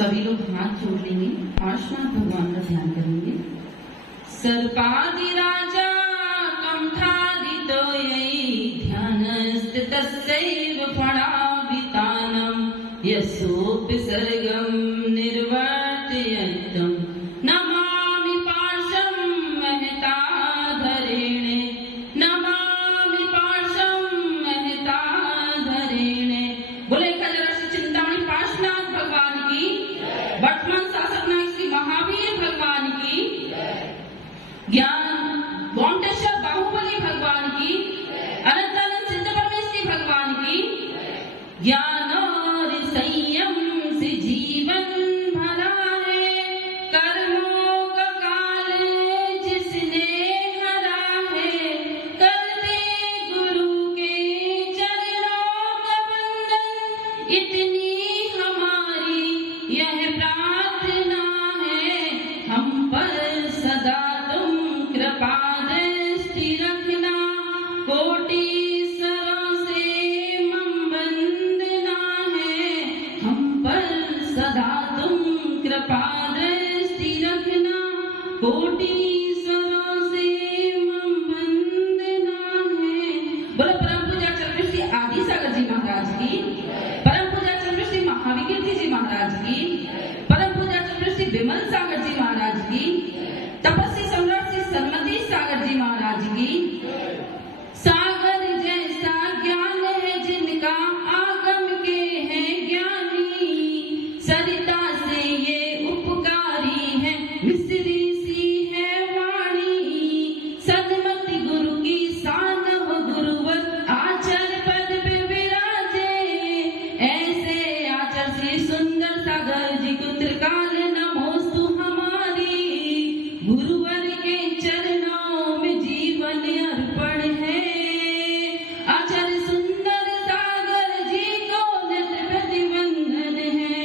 सभी लोग हाथ जोड़ लेंगे, पार्श्वनाथ भगवान का ध्यान करेंगे। सर्पादिराजा कंठादितोयै ध्यानस्थितस्यैव फणावितानं यशोऽपि सर्गं निर्वर्तयन्तम् नमामि पार्श्वं महताधरेणे, नमामि पार्श्वं महताधरेणे। बोले खजरासी चिंतामणि पार्श्वनाथ भगवान की, वर्तमान शासक नायक श्री महावीर भगवान की, ज्ञान गौंडेश्वर बाहुबली भगवान की, अनंतानंद सिद्ध परमेश्वरी भगवान की, ज्ञान और संयम से जीवन भरा है, कर्मों का काल जिसने हरा है, कर दे गुरु के चरणों का वंदन, इतनी हमारी यह प्रार्थना है। हम पर सदा तुम कृपा दृष्टि रखना, कोटीश्वरों से मम वंदना है। हम पर सदा तुम कृपा दृष्टि रखना, कोटीश्वरों से मम वंदना है। बोलो परम पूज्य चरण श्री आदि सागर जी महाराज की, परम पूज्य चरण श्री महाविकीर्ति जी महाराज की, परम पूज्य चरण श्री विमल सागर जी महाराज की, तपस्वी सम्राट श्री सन्मति सागर जी महाराज की। सागर जैसा ज्ञान है जिनका आगम के हैं ज्ञानी, सरिता से ये उपकारी है, मिस्री सी है वाणी। सन्मति गुरु की शान हो गुरुवर, आचर पद पे विराजे, ऐसे आचर से सुंदर सागर जी को त्रिकाल नमोस्तु हमारी। गुरुवर के चरणों में जीवन अर्पण है, आचार्य सुंदर सागर जी को नित प्रतिवंदन है,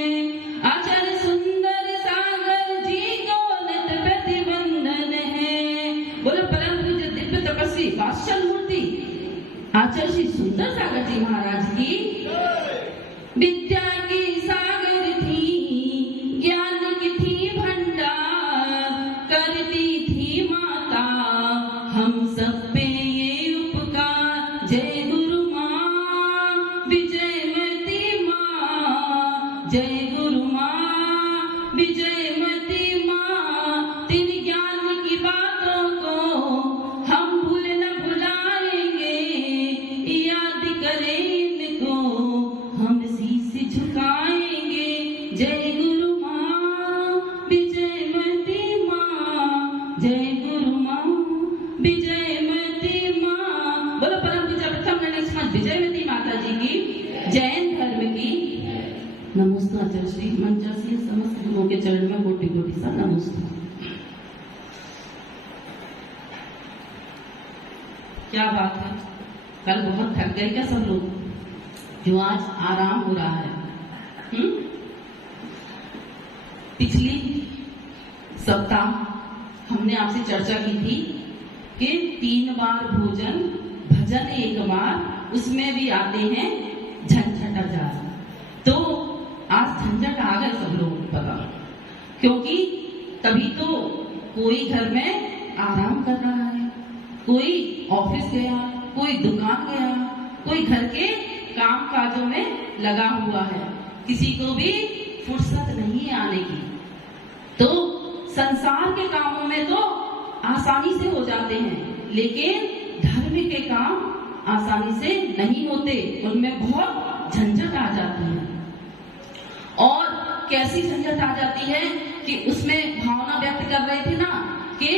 आचार्य सुंदर सागर जी को नित प्रतिवंदन है। बोलो परम पूज्य दिव्य तपस्वी वात्सल मूर्ति आचार्य श्री सुंदर सागर जी महाराज की। विद्या की सागर थी, ज्ञान की थी भंडार, करती थी माता हम सब पे ये उपकार। जय गुरु माँ विजयमती माँ, जय गुरु माँ विजयमती माँ। तेरी ज्ञान की बातों को हम भूल न भुलाएंगे, याद करें इनको हम शीश झुकाएंगे। जय गुरु माँ विजयमती माँ, जय गुरु माँ विजयमती माँ। बोलो परम पूज्य प्रथम गणेश विजयमती माता जी की, जैन धर्म की। नमोस्तु आचार्य श्री मंचासी समस्त गुरुओं के चरण में कोटि कोटि सा नमोस्तु। क्या बात है, कल बहुत थक गए क्या सब लोग, जो आज आराम हो रहा है। पिछली सप्ताह हमने आपसे चर्चा की थी कि 3 बार भोजन, भजन 1 बार, उसमें भी आते हैं झंझट हजार। तो आज झंझट आ गए सब लोगों को पता, क्योंकि तभी तो कोई घर में आराम कर रहा है, कोई ऑफिस गया, कोई दुकान गया, कोई घर के काम काजों में लगा हुआ है, किसी को भी फुर्सत नहीं आने की। तो संसार के कामों में तो आसानी से हो जाते हैं, लेकिन धर्म के काम आसानी से नहीं होते, उनमें बहुत झंझट आ जाती है। और कैसी झंझट आ जाती है कि उसमें भावना व्यक्त कर रहे थे ना कि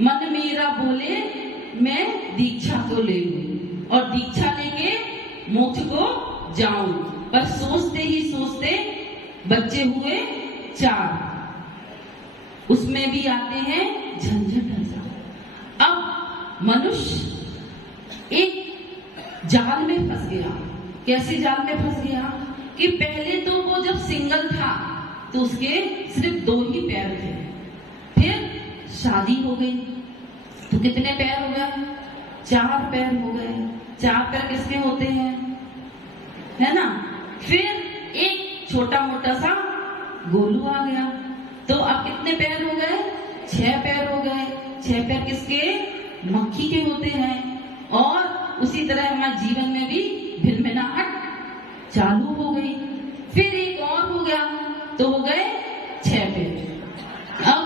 मन मेरा बोले मैं दीक्षा तो ले लूं और दीक्षा लेके मोक्ष को जाऊं, पर सोचते ही सोचते बच्चे हुए 4, उसमें भी आते हैं झंझट हजार। अब मनुष्य एक जाल में फंस गया। कैसे जाल में फंस गया कि पहले तो वो जब सिंगल था तो उसके सिर्फ 2 ही पैर थे, फिर शादी हो गई तो कितने पैर हो गए, 4 पैर हो गए। 4 पैर किसमें होते हैं, है ना। फिर एक छोटा मोटा सा गोलू आ गया। तो अब कितने पैर हो गए? 6 पैर हो गए। 6 पैर किसके? मक्खी के होते हैं। और उसी तरह हमारे जीवन में भी भिनभिनाहट चालू हो गई। फिर एक और हो गया, तो हो गए 6 पैर। अब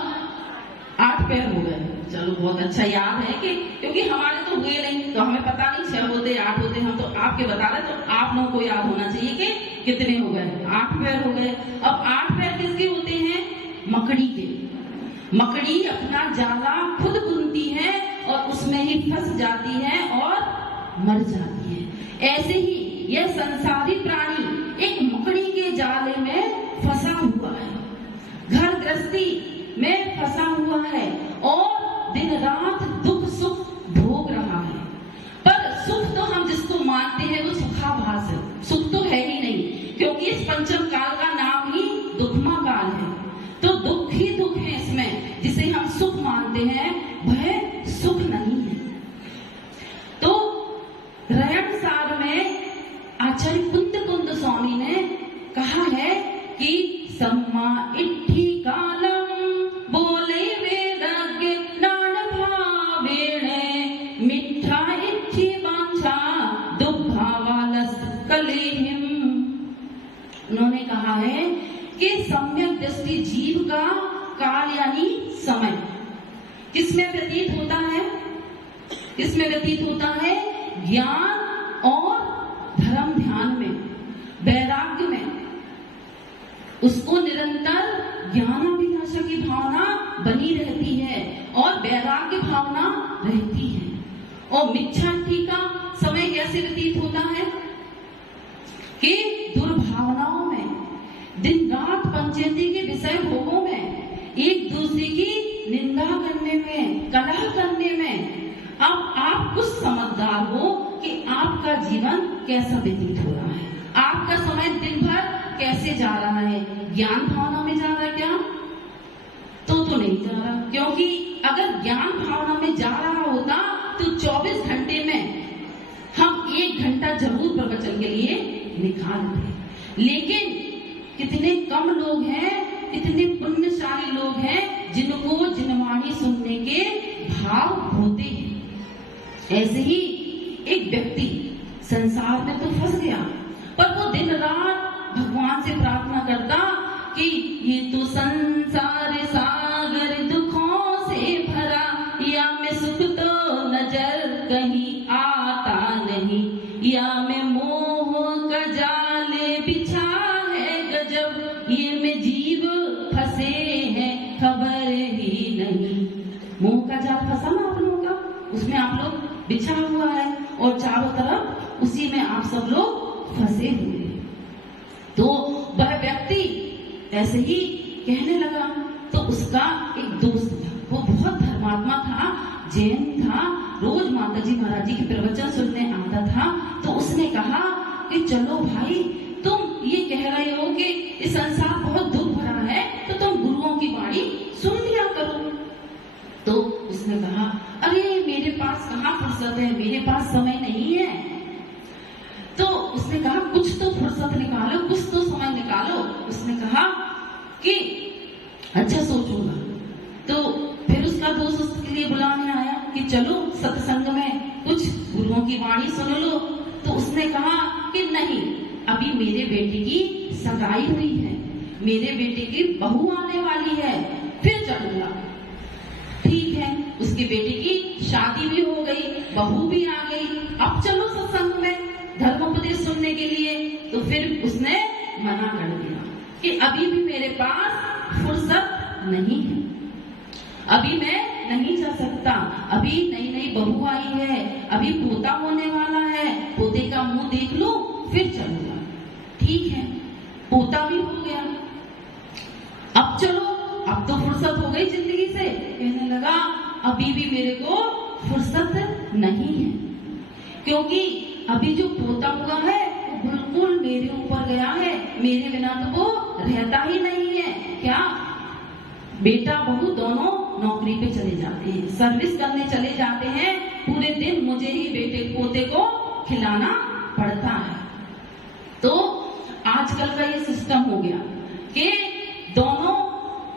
8 पैर हो गए। चलो बहुत अच्छा याद है कि क्योंकि हमारे तो हुए नहीं, तो हमें पता नहीं 6 होते 8 होते, हम तो आपके बता रहे, तो आप लोगों को याद होना चाहिए कि कितने हो गए। 8 पैर हो गए। अब 8 पैर किसके होते हैं? मकड़ी के। मकड़ी अपना जाला खुद बुनती है और उसमें ही फंस जाती है और मर जाती है। ऐसे ही यह संसारी प्राणी एक मकड़ी के जाले में फंसा हुआ है, घर गृहस्थी में फंसा हुआ है और दिन रात दुख सुख भोग रहा है। पर सुख तो हम जिसको मानते हैं वो सुखाभास है, सुख तो है ही नहीं, क्योंकि इस पंचम काल का नाम ही दुखमा काल है। तो दुख ही दुख है इसमें, जिसे हम सुख मानते हैं वह सुख नहीं है। तो रयन सार में आचार्य कुंद स्वामी ने कहा है कि सम्मा इट्ठी कालम बोले वेदज्ञ नान भावेणे मिठा इट्ठी वांछा दुभावालस कलेहिम। उन्होंने कहा है कि सम्यक दृष्टि जीव का काल यानी समय किसमें व्यतीत होता है? किसमें व्यतीत होता है? ज्ञान और धर्म ध्यान में, वैराग्य में। उसको निरंतर ज्ञानाभिलाषा की भावना बनी रहती है और वैराग्य भावना रहती है। और मिच्छार्थी का समय कैसे व्यतीत होता है? कि दुर्भावनाओं में, दिन रात पंचेंद्रिय के विषय भोगों में, एक दूसरे की निंदा करने में, कलह करने में। अब आप कुछ समझदार हो कि आपका जीवन कैसा व्यतीत हो रहा है, आपका समय दिन भर कैसे जा रहा है। ज्ञान भावना में जा रहा है क्या? तो नहीं जा रहा, क्योंकि अगर ज्ञान भावना में जा रहा होता तो 24 घंटे में हम 1 घंटा जरूर प्रवचन के लिए निकालते। लेकिन कितने कम लोग हैं, कितने पुण्यशाली लोग हैं जिनको जिनवाणी सुनने के भाव होते हैं। ऐसे ही एक व्यक्ति संसार में तो फंस गया, पर वो दिन रात भगवान से प्रार्थना करता कि ये तो संसार सागर दुखों से भरा, या में सुख तो नजर कहीं आता नहीं, या में मोह का जाले बिछा है गजब, ये में जीव फंसे हैं खबर ही नहीं। मोह का जाल फंसा ना आप लोगों का, उसमें आप लोग बिछा हुआ है और चारों तरफ उसी में आप सब लोग फंसे हुए हैं। तो वह व्यक्ति ऐसे ही कहने लगा। तो उसका एक दोस्त था, वो बहुत धर्मात्मा था, जैन था, रोज माता जी महाराज जी के प्रवचन सुनने आता था। तो उसने कहा कि चलो भाई, तुम ये कह रहे हो कि इस संसार बहुत दुख भरा है, तो तुम गुरुओं की वाणी सुन लिया करो। तो उसने कहा, अरे मेरे पास कहाँ फुर्सत है, मेरे पास समय नहीं है। तो उसने कहा, कुछ तो फुर्सत निकालो, कुछ तो समय निकालो। उसने कहा कि अच्छा सोचूंगा। तो फिर उसका दोस्त उसके लिए बुलाने आया कि चलो सत्संग में कुछ गुरुओं की वाणी सुन लो। तो उसने कहा कि नहीं, अभी मेरे बेटे की सगाई हुई है, मेरे बेटे की बहू आने वाली है, फिर चलूंगा। ठीक है, उसके बेटे की शादी भी हो गई, बहू भी आ गई, अब चलो सत्संग में धर्मोपदेश सुनने के लिए। तो फिर उसने मना कर दिया कि अभी भी मेरे पास फुर्सत नहीं है, अभी मैं नहीं जा सकता, अभी नई नई बहू आई है, अभी पोता होने वाला है, पोते का मुंह देख लूं फिर चलूंगा। ठीक है, पोता भी हो गया, अब चलो, अब तो फुर्सत हो गई जिंदगी से। कहने लगा, अभी भी मेरे को फुर्सत नहीं है, क्योंकि अभी जो पोता हुआ है वो बिल्कुल मेरे ऊपर गया है, मेरे बिना तो वो रहता ही नहीं है। क्या बेटा बहू दोनों नौकरी पे चले जाते हैं, सर्विस करने चले जाते हैं, पूरे दिन मुझे ही बेटे पोते को खिलाना पड़ता है। तो आजकल का ये सिस्टम हो गया कि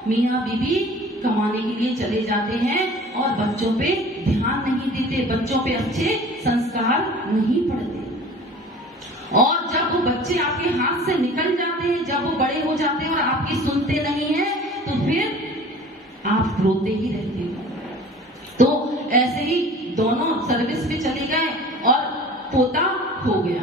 मियाँ बीबी कमाने के लिए चले जाते हैं और बच्चों पे ध्यान नहीं देते, बच्चों पे अच्छे संस्कार नहीं पड़ते। और जब वो बच्चे आपके हाथ से निकल जाते हैं, जब वो बड़े हो जाते हैं और आपकी सुनते नहीं है, तो फिर आप रोते ही रहते हो। तो ऐसे ही दोनों सर्विस पे चले गए और पोता हो गया।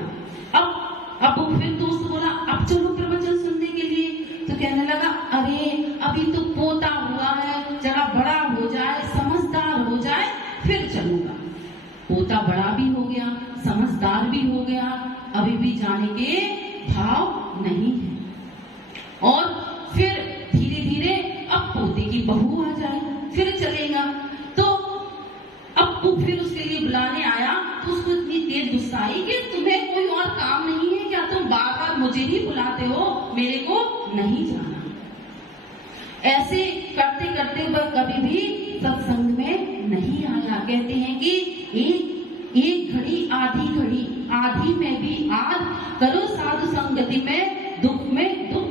अब फिर दोस्त बोला अब चलो प्रवचन सुनने के लिए। तो कहने लगा अरे अभी तो पोता हुआ है, जरा बड़ा हो जाए, समझदार हो जाए, फिर चलूंगा। पोता बड़ा भी हो गया, समझदार भी हो गया, अभी भी जाने के भाव नहीं है। और फिर धीरे धीरे अब पोते की बहू आ जाए, फिर चलेगा। तो अब वो फिर उसके लिए बुलाने आया तो उसको इतनी तेज गुस्सा आई कि तुम्हें कोई और काम नहीं है क्या? तुम बार बार मुझे ही बुलाते हो, मेरे को नहीं जाना। ऐसे करते करते वह कभी भी सत्संग में नहीं आया। कहते हैं कि एक घड़ी आधी में भी आध करो साधु संगति में दुख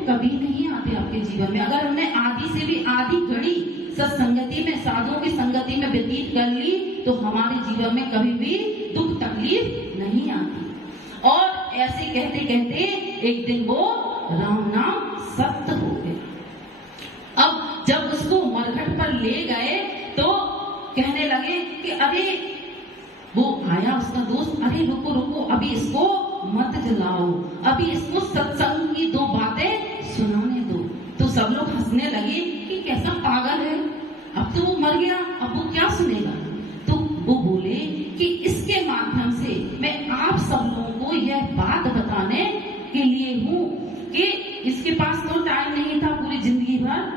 कभी नहीं आते आपके जीवन में। अगर हमने आधी से भी आधी घड़ी सत्संगति में, साधुओं की संगति में व्यतीत कर ली तो हमारे जीवन में कभी भी दुख तकलीफ नहीं आती। और ऐसे कहते कहते एक दिन वो राम नाम सत्य हो गया। अब जब उसको मरघट पर ले गए तो कहने लगे कि अरे, वो आया उसका दोस्त, अरे रुको रुको, अभी इसको मत जलाओ, अभी इसको सत्संग की 2 बातें सुनाने दो। तो सब लोग हंसने लगे कि कैसा पागल है, अब तो वो मर गया, अब वो क्या सुनेगा। तो वो बोले कि इसके माध्यम से मैं आप सब लोगों को यह बात बताने के लिए हूँ कि इसके पास तो टाइम नहीं था पूरी जिंदगी भर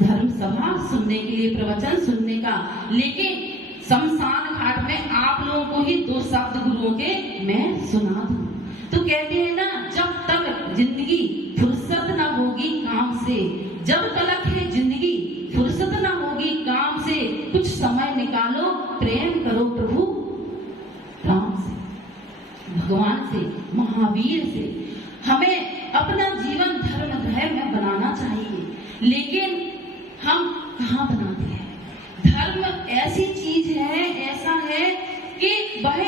धर्म सभा सुनने के लिए, प्रवचन सुनने का, लेकिन शमशान घाट में आप लोगों को ही 2 शब्द गुरुओं के मैं सुना दूं। तो कहते हैं ना, जब तक जिंदगी फुर्सत न होगी काम से, जब तलक है जिंदगी फुर्सत न होगी काम से, कुछ समय निकालो, प्रेम करो प्रभु राम से, भगवान से, महावीर से। हमें अपना जीवन धर्म में बनाना चाहिए, लेकिन हम कहाँ बनाते हैं? धर्म ऐसी चीज है, ऐसा है कि वह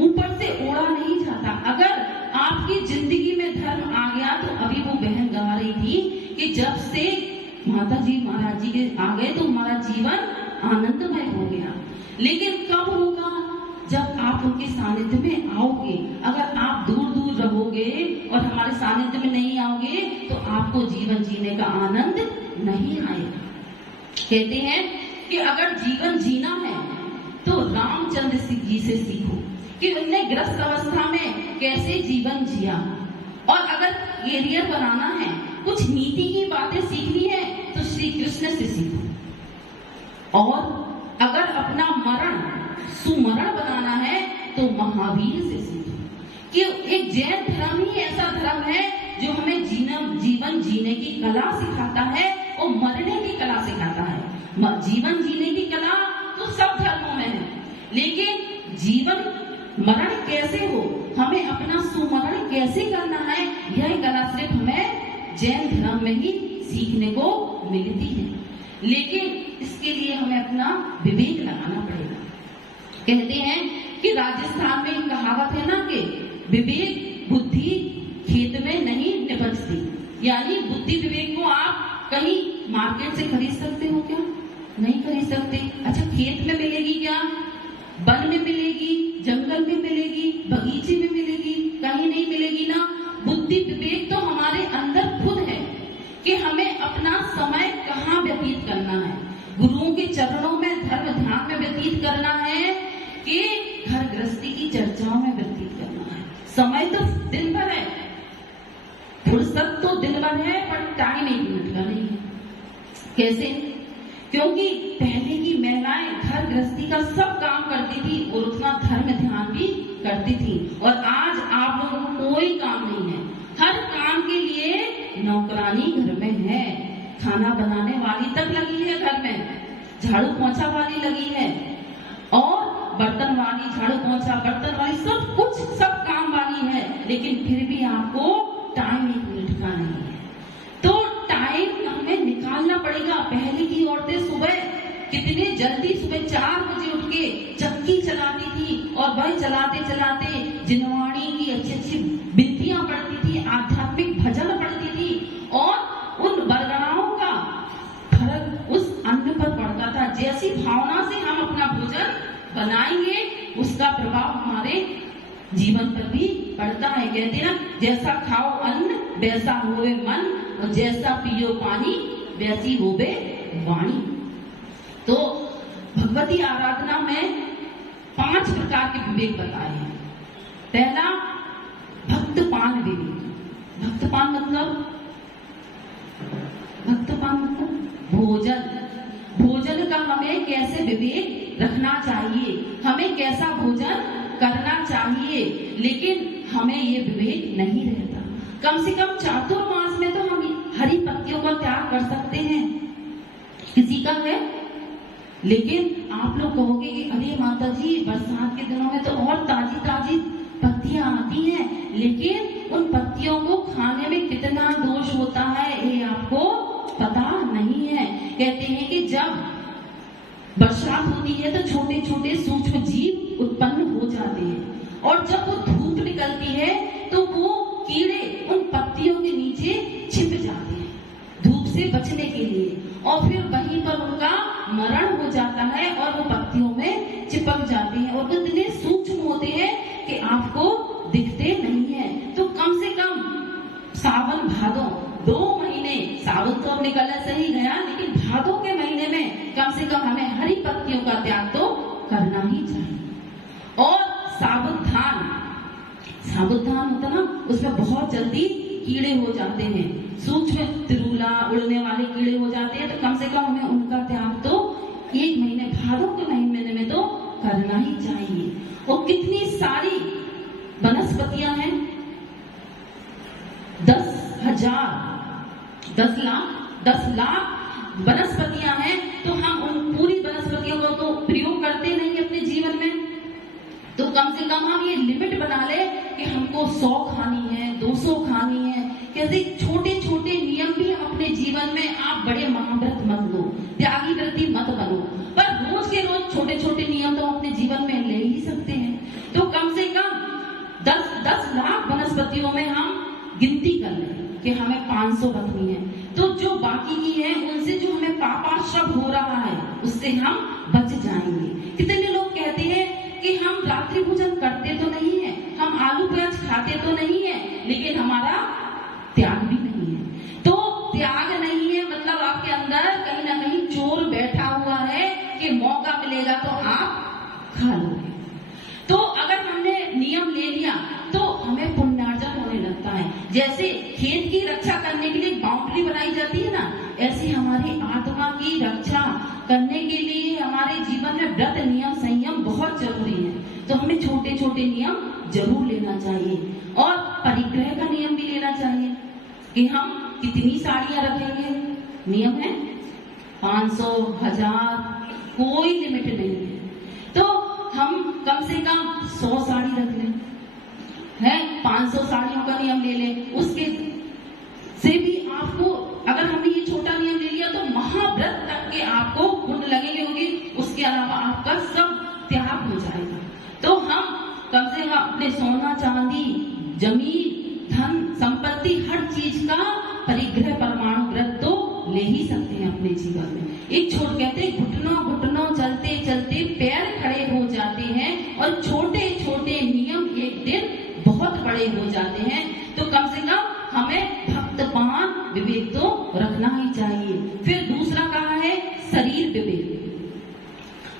ऊपर से ओढ़ा नहीं जाता। अगर आपकी जिंदगी में धर्म आ गया, तो अभी वो बहन गा रही थी कि जब से माता जी महाराज जी के आ गए तो हमारा जीवन आनंदमय हो गया। लेकिन कब होगा? जब आप उनके सानिध्य में आओगे। अगर आप दूर दूर रहोगे और हमारे सानिध्य में नहीं आओगे तो आपको जीवन जीने का आनंद नहीं आएगा। कहते हैं कि अगर जीवन जीना है तो रामचंद्र जी से सीखो कि उन्होंने गृहस्थ अवस्था में कैसे जीवन जिया, और अगर कैरियर बनाना है, कुछ नीति की बातें सीखनी है तो श्री कृष्ण से सीखो, और अगर अपना मरण सुमरण बनाना है तो महावीर से सीखो। कि एक जैन धर्म ही ऐसा धर्म है जो हमें जीवन जीने की कला सिखाता है और मरने की कला सिखाता है। जीवन जीने की कला तो सब धर्मों में है, लेकिन जीवन मरण कैसे हो, हमें अपना सुमरण कैसे करना है, यह कला सिर्फ हमें जैन धर्म में ही सीखने को मिलती है। लेकिन इसके लिए हमें अपना विवेक लगाना पड़ेगा। कहते हैं कि राजस्थान में एक कहावत है ना कि विवेक बुद्धि खेत में नहीं निपजती, यानी बुद्धि विवेक को आप कहीं मार्केट से खरीद सकते हो क्या? नहीं खरीद सकते। अच्छा, खेत में मिलेगी क्या? वन में मिलेगी, जंगल में मिलेगी, बगीचे में मिलेगी? कहीं नहीं मिलेगी ना। बुद्धि विवेक तो हमारे अंदर खुद है कि हमें अपना समय कहाँ व्यतीत करना है। गुरुओं के चरणों में, धर्म ध्यान में व्यतीत करना है कि घर गृहस्थी की चर्चाओं में व्यतीत करना है। समय तो दिन भर है, फुर्सत तो दिन भर है, पर टाइम 1 मिनट का नहीं है। कैसे? क्योंकि पहले की महिलाएं घर गृहस्थी का सब काम करती थी और उतना धर्म ध्यान भी करती थी, और आज आप लोगों को कोई काम नहीं है। हर काम के लिए नौकरानी घर में है, खाना बनाने वाली तक लगी है घर में, झाड़ू पोंछा वाली लगी है, और बर्तन वाली, झाड़ू पोंछा, बर्तन वाली, सब कुछ सब काम वाली है, लेकिन फिर भी आपको टाइम 1 मिनट का नहीं है। तो टाइम हमें निकालना जल्दी सुबह 4 बजे उठ के चक्की चलाती थी और वह चलाते चलाते जिनवाणी की अच्छी अच्छी विधियां पढ़ती थी, आध्यात्मिक भजन पढ़ती थी और उन बरगणाओं का फर्क उस अन्न पर पड़ता था। जैसी भावना से हम अपना भोजन बनाएंगे उसका प्रभाव हमारे जीवन पर भी पड़ता है। कहते हैं ना, जैसा खाओ अन्न वैसा होवे मन और जैसा पियो पानी वैसी होवे वाणी। तो भगवती आराधना में 5 प्रकार के विवेक बताए हैं। पहला भक्तपान विवेक। भक्तपान मतलब भोजन। भोजन का हमें कैसे विवेक रखना चाहिए, हमें कैसा भोजन करना चाहिए, लेकिन हमें ये विवेक नहीं रहता। कम से कम चातुर्मास में तो हम हरी पत्तियों का त्याग कर सकते हैं, किसी का है। लेकिन आप लोग कहोगे कि अरे माता जी बरसात के दिनों में तो और ताजी ताजी पत्तियां आती हैं, लेकिन उन पत्तियों को खाने में कितना दोष होता है ये आपको पता नहीं है। कहते हैं कि जब बरसात होती है तो छोटे छोटे सूक्ष्म जीव उत्पन्न हो जाते हैं और जब वो धूप निकलती है तो वो कीड़े उन पत्तियों के नीचे छिप जाते हैं धूप से बचने के लिए, और फिर वहीं पर उनका मरण हो जाता है और वो पत्तियों में चिपक जाते हैं और वो इतने सूक्ष्म होते हैं कि आपको दिखते नहीं है। तो कम से कम सावन भादों 2 महीने, सावन तो अब निकलने से ही गया, लेकिन भादों के महीने में कम से कम हमें हरी पत्तियों का त्याग तो करना ही चाहिए। और साबुधान होता ना, उसमें बहुत जल्दी कीड़े हो जाते हैं, सूक्ष्म तिरुला उड़ने वाले कीड़े हो जाते हैं, तो कम से कम हमें उनका त्याग तो 1 महीने, भादों के महीने में तो करना ही चाहिए। और कितनी सारी वनस्पतियां हैं, 10 लाख वनस्पतियां हैं, तो हम उन पूरी वनस्पतियों को तो प्रयोग करते नहीं अपने जीवन में। तो कम से कम हम ये लिमिट बना ले कि हमको 100 खानी है, 200 खानी है। कैसे छोटे छोटे नियम भी हम अपने जीवन में, आप बड़े महाव्रत मत लो, त्यागी व्रती मत बनो, पर रोज के रोज छोटे छोटे नियम तो अपने जीवन में ले ही सकते हैं। तो कम से कम 10 लाख वनस्पतियों में हम गिनती कर लें कि हमें 500 रखनी है, तो जो बाकी की है उनसे जो हमें पापाश्रम हो रहा है उससे हम बच जाएंगे। कितने लोग कहते हैं कि हम रात्रि भोजन करते तो नहीं है, हम आलू प्याज खाते तो नहीं है, लेकिन हमारा त्याग भी नहीं है। तो त्याग नहीं है मतलब आपके अंदर कहीं ना कहीं चोर बैठा हुआ है कि मौका मिलेगा तो आप खा लोगे। तो अगर हमने नियम ले लिया तो हमें पुण्यार्जन होने लगता है। जैसे खेत की रक्षा करने के लिए बाउंड्री बनाई जाती है ना, ऐसे हमारी आत्मा की रक्षा करने के लिए हमारे जीवन में व्रत नियम संयम बहुत जरूरी है। तो हमें छोटे छोटे नियम जरूर लेना चाहिए और परिग्रह का नियम भी लेना चाहिए कि हम कितनी साड़ियां रखेंगे। नियम है 500, 1000, कोई लिमिट नहीं है। तो हम कम से कम 100 साड़ी रख लें, है 500 साड़ियों का नियम ले लें। उसके से भी आपको, अगर हमने ये छोटा नियम ले लिया तो महाव्रत तक के आपको पुण्य लगेंगे होंगे, उसके अलावा आपका सब त्याग हो जाएगा। तो हम कम से कम अपने सोना चांदी जमीन धन संपत्ति हर चीज का परिग्रह परमाणु व्रत तो ले ही सकते हैं अपने जीवन में। एक छोट कहते घुटनों घुटनों चलते चलते पैर खड़े हो जाते हैं और छोटे छोटे नियम एक दिन बहुत बड़े हो जाते हैं। तो कम से कम हमें भक्तपान विवेक तो रखना ही चाहिए। फिर दूसरा कहा है शरीर विवेक।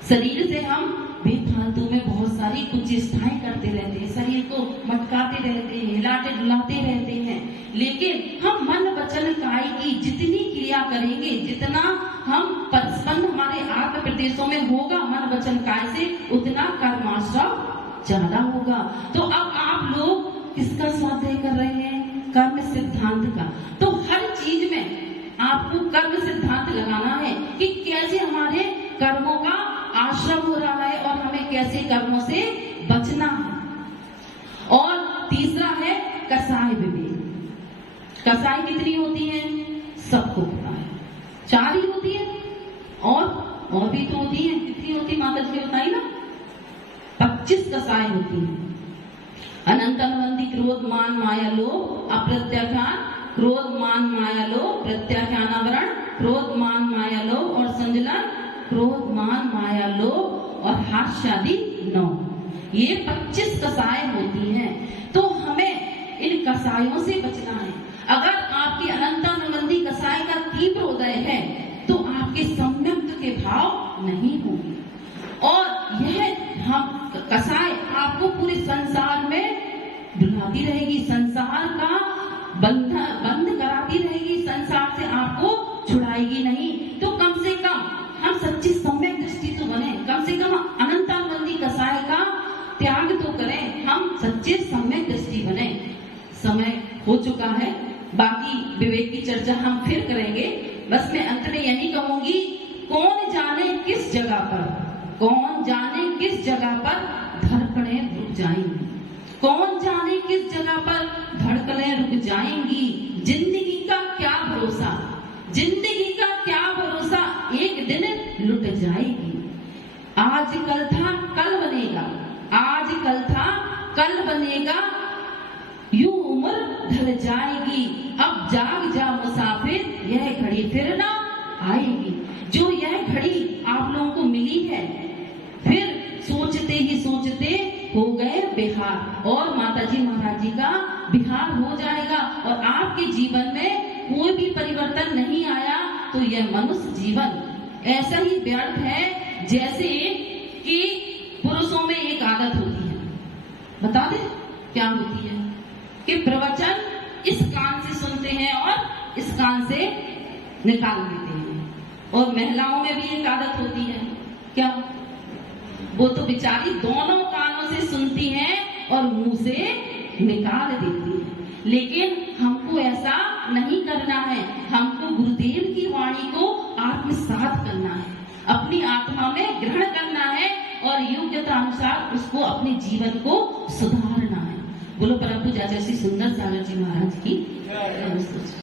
शरीर से हम बेफालतू में बहुत सारी कुछ चेष्टाएं करते रहते हैं, शरीर को मटकाते रहते हैं, हिलाते डुलाते रहते हैं, लेकिन हम मन वचन काय की जितनी क्रिया करेंगे, जितना हम परिस्पंद हमारे आत्म प्रदेशों में होगा मन वचन काय से, उतना कर्माश्रम ज्यादा होगा। तो अब आप लोग किसका स्वाध्याय कर रहे हैं? कर्म सिद्धांत का। तो हर चीज में आपको कर्म सिद्धांत लगाना है कि कैसे हमारे कर्मों का आश्रम हो रहा है और हमें कैसे कर्मों से बचना है। और तीसरा है कसाय विवेक। कसाय कितनी होती है? सबको पता है, 4 ही होती है और भी तो होती है। माता जी बताई ना, 25 कसाय होती है। अनंत अनुबंधी क्रोध मान माया लोभ अप्रत्याख्यान, क्रोध मान माया लोभ प्रत्याख्यान आवरण, क्रोध मान माया लोभ और संजलन, क्रोध मान माया लोभ और हास्यादि 9। ये 25 कसाय होती हैं। तो हमें इन कसायों से बचना है। अगर आपकी अनंतानुबंधी कसाय का तीव्र उदय है तो आपके सम्यक्त के भाव नहीं होंगे, और यह हम कसाय आपको पूरे संसार में बुलाती रहेगी, संसार का बंद कराती रहेगी, संसार से आपको छुड़ाएगी नहीं। तो कम से कम हम सच्ची सम्यक दृष्टि तो बने, कम से कम अनंतानुबंधी कसाय का त्याग तो करें, हम सच्चे सम्यक दृष्टि बने। समय हो चुका है, बाकी विवेक की चर्चा हम फिर करेंगे। बस मैं अंत में यही कहूंगी, कौन जाने किस जगह पर, कौन जाने किस जगह पर धड़कनें रुक जाएंगी, कौन जाने किस जगह पर धड़कनें रुक जाएंगी। जिंदगी का क्या भरोसा, जिंदगी का क्या भरोसा, एक दिन लुट जाएगी। आज कल था कल बनेगा, आज कल था कल बनेगा, यूं उम्र ढल जाएगी। अब जाग जा मुसाफिर, यह घड़ी फिर ना आएगी। जो यह घड़ी आप लोगों को मिली है, फिर सोचते ही सोचते हो गए बिहार, और माता जी महाराज जी का बिहार हो जाएगा, और आपके जीवन में कोई भी परिवर्तन नहीं आया तो यह मनुष्य जीवन ऐसा ही व्यर्थ है जैसे कि पुरुषों में एक आदत होती है। बता दे क्या होती है कि प्रवचन इस कान से सुनते हैं और इस कान से निकाल देते हैं, और महिलाओं में भी एक आदत होती है, क्या, वो तो बेचारी दोनों कानों से सुनती हैं और मुंह से निकाल देती है। लेकिन हमको ऐसा नहीं करना है, हमको गुरुदेव की वाणी को आत्मसात करना है, अपनी आत्मा में ग्रहण करना है, और योग्यता अनुसार उसको अपने जीवन को सुधारना है। बोलो परम पूज्य आचार्य श्री सुंदर सागर जी महाराज की।